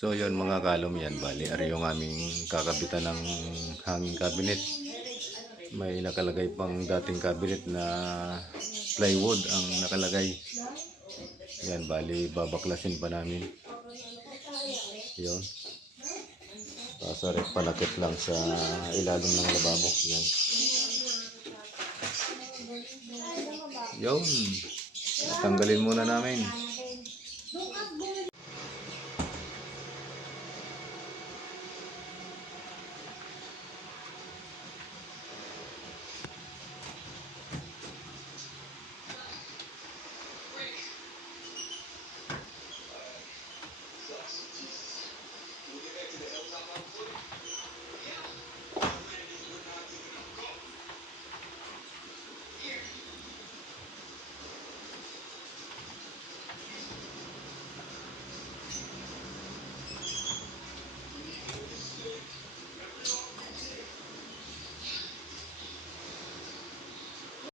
So yun mga kalom, yan bali ari yung aming kakabitan ng hanging cabinet. May nakalagay pang dating cabinet na plywood ang nakalagay. Yan bali babaklasin pa namin. Yun. Tapos palakit lang sa ilalim ng lababo. Yan. Yun. Tanggalin muna namin.